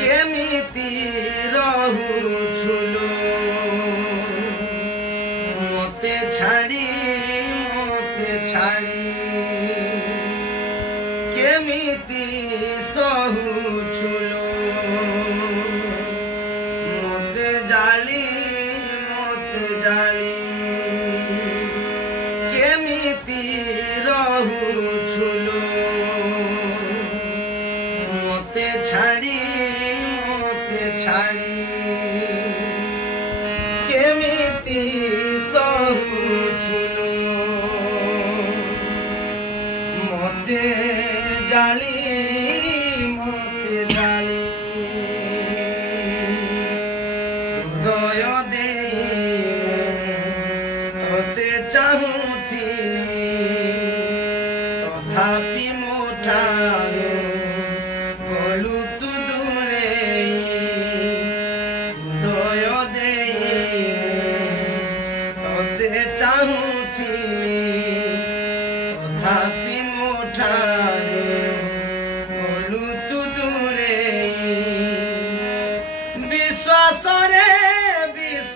केमिति रहुछुलो मते छाड़ी केमिति सहुछुलो मते जाली केमिति रहुछुलो मते छाड़ी केमिति सहुछुलो मते जाली हृदय दे तोते चाहुथिली तथापि मोठारो गलु तु दूरे हृदय दे तोते चाहुथिली तथापि मोठारो गलु तु दूरे विश्वास रे विष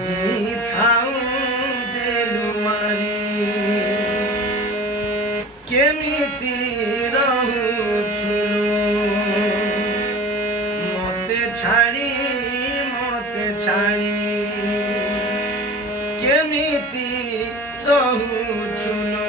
जी थाऊ देलु मारी केमिति रहुछुलो मते छाड़ी केमिति सहुछुलो।